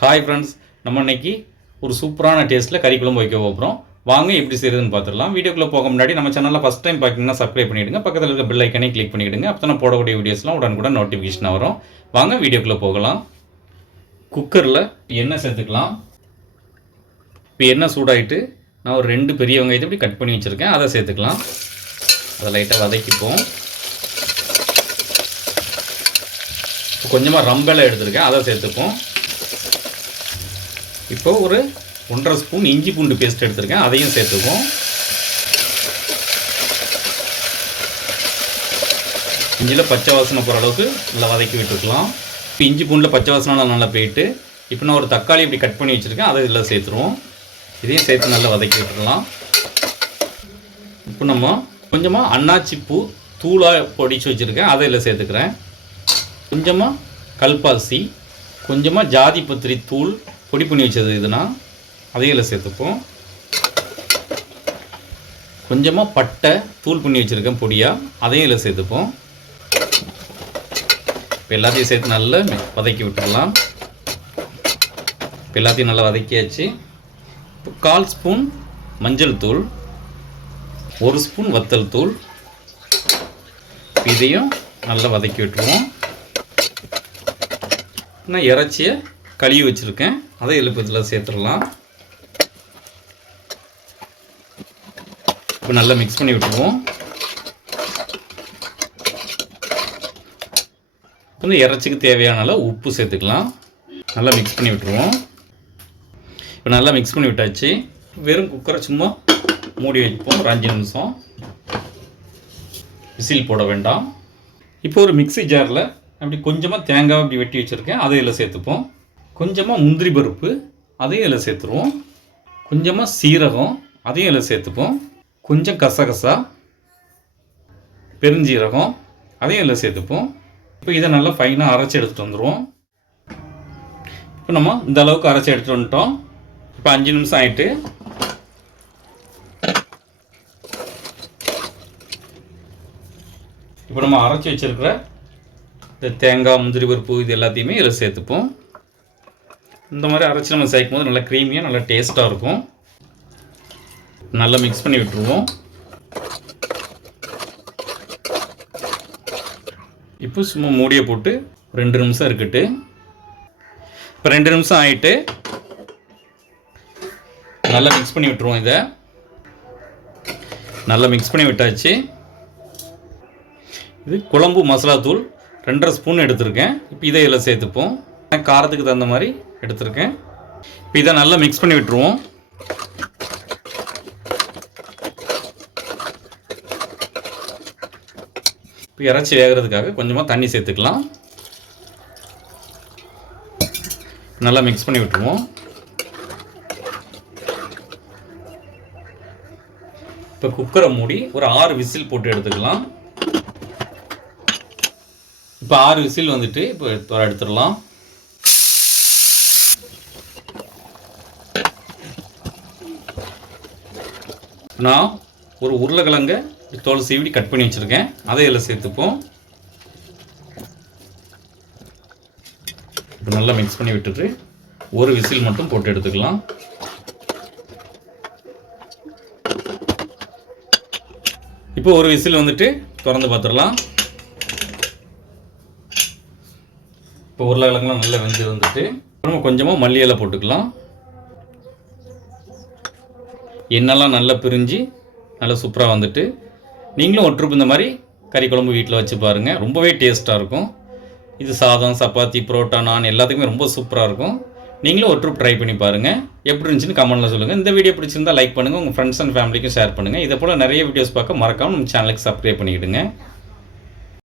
Hi friends நம்ம இன்னைக்கு ஒரு சூப்பரான டேஸ்ட்டில் கறி குழம்பு வைக்க போகிறோம் வாங்க எப்படி செய்யுதுன்னு பார்த்துடலாம் வீடியோக்குள்ளே போக முன்னாடி நம்ம சேனலில் ஃபஸ்ட் டைம் பார்க்கிங்கன்னா சப்ஸ்கிரைப் பண்ணிவிடுங்க பக்கத்தில் இருக்க பெல் ஐக்கனே கிளிக் பண்ணிவிடுங்க அப்போ தான் போடக்கூடிய வீடியோஸ்லாம் உடனுக்குடன் நோட்டிஃபிகேஷன் வரும். வாங்க வீடியோக்குள்ளே போகலாம். குக்கரில் எண்ணெய் சேர்த்துக்கலாம். இப்போ எண்ணெய் சூடாகிட்டு நான் ஒரு ரெண்டு பெரிய வெங்காயத்தை இப்படி கட் பண்ணி வச்சுருக்கேன். அதை சேர்த்துக்கலாம். அதை லைட்டாக வதக்கிப்போம். இப்போ கொஞ்சமாக ரம்பெல்லாம் எடுத்துருக்கேன். அதை சேர்த்துப்போம். இப்போ ஒரு ஒன்றரை ஸ்பூன் இஞ்சி பூண்டு பேஸ்ட் எடுத்திருக்கேன். அதையும் சேர்த்துக்குவோம். இஞ்சியில் பச்சை வாசனை போகிற அளவுக்கு நல்லா வதக்கி விட்டுருக்கலாம். இப்போ இஞ்சி பூண்டில் பச்சை வாசனை நல்லா போயிட்டு இப்போ நான் ஒரு தக்காளி இப்படி கட் பண்ணி வச்சுருக்கேன். அதை இதில் சேர்த்துருவோம். இதையும் சேர்த்து நல்லா வதக்கி விட்டுடலாம். இப்போ நம்ம கொஞ்சமாக அன்னாச்சி பூ தூளாக பொடிச்சு வச்சுருக்கேன். அதை இதில் சேர்த்துக்கிறேன். கொஞ்சமாக கல்பாசி கொஞ்சமாக ஜாதி பத்திரி தூள் பொடி பண்ணி வச்சது இதுனா அதையில் சேர்த்துப்போம். கொஞ்சமாக பட்டை தூள் பண்ணி வச்சுருக்கேன் பொடியாக அதையும் இதில் சேர்த்துப்போம். இப்போ எல்லாத்தையும் சேர்த்து நல்லா வதக்கி விட்டுடலாம். இப்போ எல்லாத்தையும் நல்லா வதக்கியாச்சு. இப்போ கால் ஸ்பூன் மஞ்சள் தூள் ஒரு ஸ்பூன் வத்தல் தூள். இதையும் நல்லா வதக்கி விட்டுருவோம். நான் இறைச்சியை கழுவி வச்சுருக்கேன். அதை எழுப்பத்தில் சேர்த்துடலாம். இப்போ நல்லா மிக்ஸ் பண்ணி விட்டுருவோம். கொஞ்சம் இறைச்சிக்கு தேவையான அளவு உப்பு சேர்த்துக்கலாம். நல்லா மிக்ஸ் பண்ணி விட்டுருவோம். இப்போ நல்லா மிக்ஸ் பண்ணி விட்டாச்சு. வெறும் குக்கரை சும்மா மூடி வைப்போம். ஒரு அஞ்சு நிமிஷம். விசில் போட வேண்டாம். இப்போ ஒரு மிக்ஸி ஜாரில் அப்படி கொஞ்சமாக தேங்காய் அப்படி வெட்டி வச்சுருக்கேன். அதை இதில் சேர்த்துப்போம். கொஞ்சமாக முந்திரி பருப்பு அதையும் இதில் சேர்த்துருவோம். கொஞ்சமாக சீரகம் அதையும் இதில் சேர்த்துப்போம். கொஞ்சம் கசகசா பெருஞ்சீரகம் அதையும் இதில் சேர்த்துப்போம். இப்போ இதை நல்லா ஃபைனாக அரைச்சி எடுத்துகிட்டு வந்துடுவோம் இப்போ நம்ம இந்த அளவுக்கு அரைச்சி எடுத்துகிட்டு வந்துட்டோம். இப்போ அஞ்சு நிமிஷம் ஆகிட்டு இப்போ நம்ம அரைச்சி வச்சிருக்கிற இந்த தேங்காய் முந்திரி பருப்பு இது எல்லாத்தையுமே இதில் சேர்த்துப்போம். இந்த மாதிரி அரைச்சி நம்ம சேர்க்கும் போது நல்லா க்ரீமியாக நல்லா டேஸ்ட்டாக இருக்கும். நல்லா மிக்ஸ் பண்ணி விட்டுருவோம். இப்போ சும்மா மூடியை போட்டு ரெண்டு நிமிஷம் இருக்கட்டு. இப்போ ரெண்டு நிமிஷம் ஆகிட்டு நல்லா மிக்ஸ் பண்ணி விட்டுருவோம் இதை. நல்லா மிக்ஸ் பண்ணி விட்டாச்சு. இது குழம்பு மசாலா தூள் ரெண்டரை ஸ்பூன் எடுத்திருக்கேன். இப்போ இதை இதில் சேர்த்துப்போம். காரத்துக்கு தகுந்த மாதிரி எடுத்திருக்கேன். இப்போ இதை நல்லா மிக்ஸ் பண்ணி விட்டுருவோம். இப்போ இறச்சி வேகிறதுக்காக கொஞ்சமாக தண்ணி சேர்த்துக்கலாம். நல்லா மிக்ஸ் பண்ணி விட்டுருவோம். இப்போ குக்கரை மூடி ஒரு ஆறு விசில் போட்டு எடுத்துக்கலாம். இப்போ ஆறு விசில் வந்துட்டு இப்போ எடுத்துடலாம். நான் ஒரு உருளைக்கிழங்க தோல் சீவிடி கட் பண்ணி வச்சுருக்கேன். அதை இதில் சேர்த்துப்போம். இப்போ நல்லா மிக்ஸ் பண்ணி விட்டுட்டு ஒரு விசில் மட்டும் போட்டு எடுத்துக்கலாம். இப்போ ஒரு விசில் வந்துட்டு திறந்து பார்த்துடலாம். இப்போ உருளைக்கிழங்குலாம் நல்லா வெந்து வந்துட்டு நம்ம கொஞ்சமாக மல்லி இலை போட்டுக்கலாம். என்னெல்லாம் நல்லா பிரிஞ்சு நல்லா சூப்பராக வந்துட்டு நீங்களும் ஒற்றுப்பு இந்த மாதிரி கறி குழம்பு வீட்டில் வச்சு பாருங்கள் ரொம்பவே டேஸ்ட்டாக இருக்கும். இது சாதம் சப்பாத்தி புரோட்டா நான் எல்லாத்துக்குமே ரொம்ப சூப்பராக இருக்கும். நீங்களும் ஒற்றுப்பு ட்ரை பண்ணி பாருங்கள் எப்படி இருந்துச்சுன்னு கமெண்ட்டில் சொல்லுங்கள் இந்த வீடியோ பிடிச்சிருந்தால் லைக் பண்ணுங்கள் உங்கள் ஃப்ரெண்ட்ஸ் அண்ட் ஃபேமிலிக்கும் ஷேர் பண்ணுங்கள் இதை போல் நிறைய வீடியோஸ் பார்க்க மறக்காமல் நம்ம சேனலுக்கு சப்ஸ்கிரைப் பண்ணிக்கிடுங்க.